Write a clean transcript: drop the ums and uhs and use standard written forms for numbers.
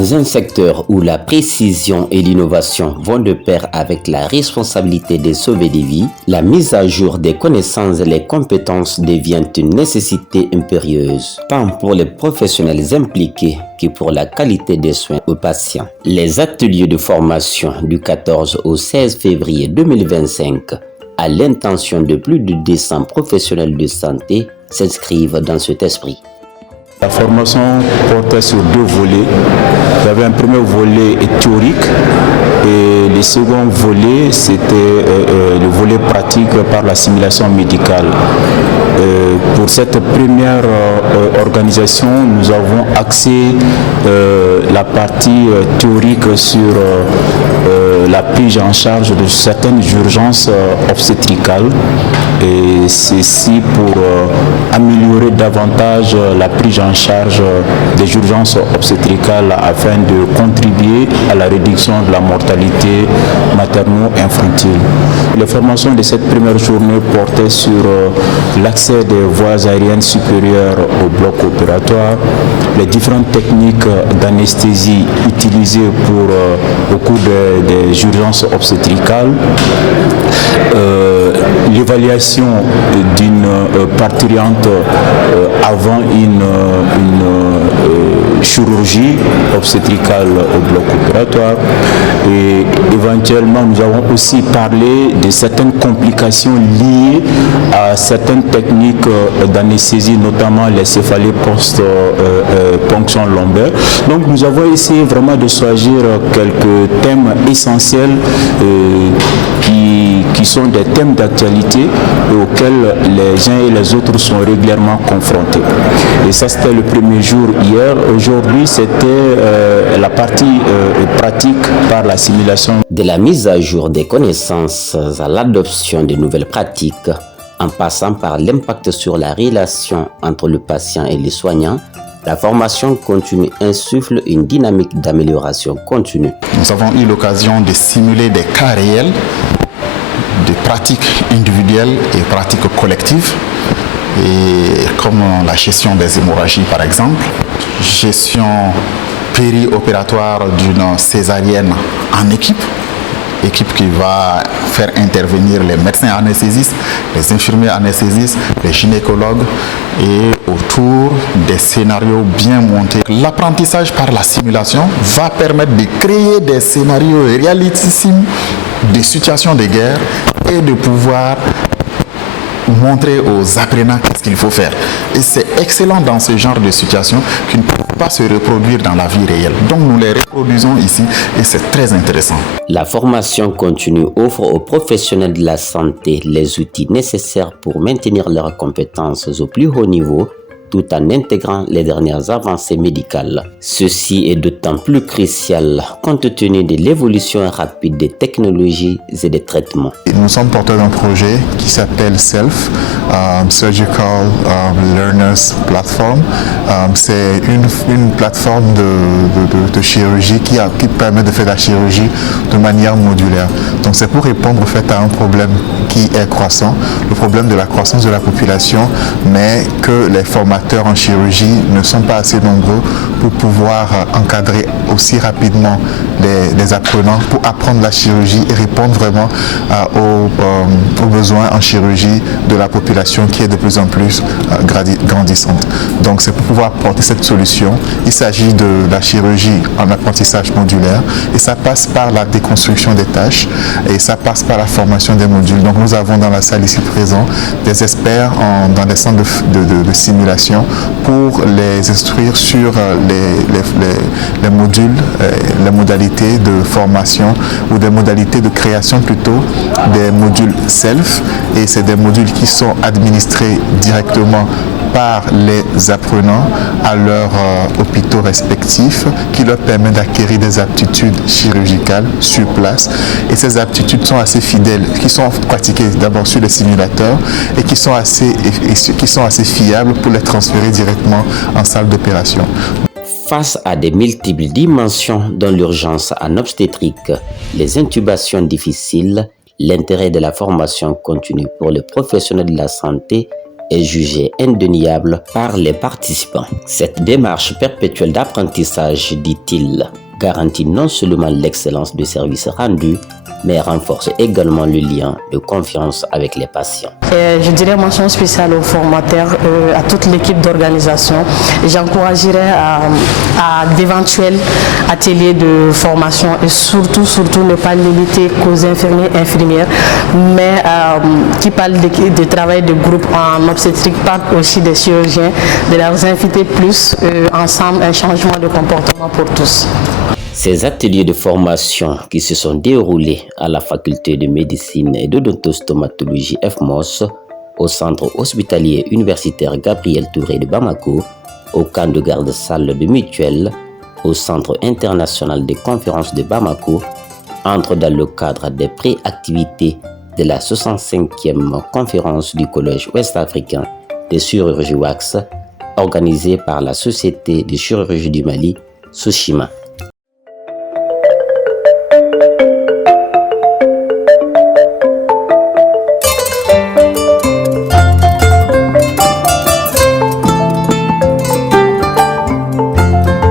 Dans un secteur où la précision et l'innovation vont de pair avec la responsabilité de sauver des vies, la mise à jour des connaissances et les compétences devient une nécessité impérieuse, tant pour les professionnels impliqués que pour la qualité des soins aux patients. Les ateliers de formation du 14 au 16 février 2025 à l'intention de plus de 200 professionnels de santé s'inscrivent dans cet esprit. La formation portait sur deux volets. Il y avait un premier volet théorique et le second volet, c'était le volet pratique par la simulation médicale. Pour cette première organisation, nous avons axé la partie théorique sur la prise en charge de certaines urgences obstétricales, et ceci pour améliorer davantage la prise en charge des urgences obstétricales afin de contribuer à la réduction de la mortalité materno-infantile. Les formations de cette première journée portaient sur l'accès des voies aériennes supérieures au bloc opératoire, les différentes techniques d'anesthésie utilisées au cours des urgences obstétricales, l'évaluation d'une parturiente avant une chirurgie obstétricale au bloc opératoire, et éventuellement nous avons aussi parlé de certaines complications liées à certaines techniques d'anesthésie, notamment les céphalées post-ponction lombaire. Donc nous avons essayé vraiment de choisir quelques thèmes essentiels qui sont des thèmes d'actualité auxquels les uns et les autres sont régulièrement confrontés. Et ça, c'était le premier jour hier. Aujourd'hui, c'était la partie pratique par la simulation. De la mise à jour des connaissances à l'adoption de nouvelles pratiques, en passant par l'impact sur la relation entre le patient et les soignants, la formation continue insuffle une dynamique d'amélioration continue. Nous avons eu l'occasion de simuler des cas réels, de pratiques individuelles et pratiques collectives, et comme la gestion des hémorragies par exemple, gestion périopératoire d'une césarienne en équipe qui va faire intervenir les médecins anesthésistes, les infirmiers anesthésistes, les gynécologues, et autour des scénarios bien montés. L'apprentissage par la simulation va permettre de créer des scénarios réalistissimes des situations de guerre et de pouvoir montrer aux apprenants qu'est-ce qu'il faut faire. Et c'est excellent dans ce genre de situation qui ne peuvent pas se reproduire dans la vie réelle. Donc nous les reproduisons ici et c'est très intéressant. La formation continue offre aux professionnels de la santé les outils nécessaires pour maintenir leurs compétences au plus haut niveau, tout en intégrant les dernières avancées médicales. Ceci est d'autant plus crucial compte tenu de l'évolution rapide des technologies et des traitements. Nous sommes porteurs d'un projet qui s'appelle SELF, Surgical Learners Platform. C'est une plateforme de chirurgie qui permet de faire la chirurgie de manière modulaire. Donc c'est pour répondre au fait à un problème qui est croissant, le problème de la croissance de la population, mais que les formateurs en chirurgie ne sont pas assez nombreux pour pouvoir encadrer aussi rapidement les apprenants pour apprendre la chirurgie et répondre vraiment aux besoins en chirurgie de la population qui est de plus en plus grandissante. Donc c'est pour pouvoir porter cette solution. Il s'agit de la chirurgie en apprentissage modulaire et ça passe par la déconstruction des tâches et ça passe par la formation des modules. Donc nous avons dans la salle ici présent des experts dans des centres de simulation pour les instruire sur les modules, les modalités de formation ou des modalités de création plutôt des modules SELF, et c'est des modules qui sont administrés directement par les apprenants à leurs hôpitaux respectifs, qui leur permet d'acquérir des aptitudes chirurgicales sur place. Et ces aptitudes sont assez fidèles, qui sont pratiquées d'abord sur les simulateurs et qui sont assez fiables pour les transférer directement en salle d'opération. Face à des multiples dimensions dans l'urgence en obstétrique, les intubations difficiles, l'intérêt de la formation continue pour les professionnels de la santé est jugée indéniable par les participants. Cette démarche perpétuelle d'apprentissage, dit-il, garantit non seulement l'excellence du service rendu, mais renforce également le lien de confiance avec les patients. Je dirais mention spéciale aux formateurs, à toute l'équipe d'organisation. J'encouragerais à d'éventuels ateliers de formation et surtout ne pas limiter qu'aux infirmiers et infirmières, mais qui parlent de travail de groupe en obstétrique, parlent aussi des chirurgiens, de leur inviter plus ensemble un changement de comportement pour tous. Ces ateliers de formation qui se sont déroulés à la faculté de médecine et d'odontostomatologie FMOS, au centre hospitalier universitaire Gabriel Touré de Bamako, au camp de garde-salle de Mutuelle, au centre international des conférences de Bamako, entrent dans le cadre des pré-activités de la 65e conférence du Collège ouest-africain de chirurgie WACS, organisée par la Société de chirurgie du Mali, Soshima.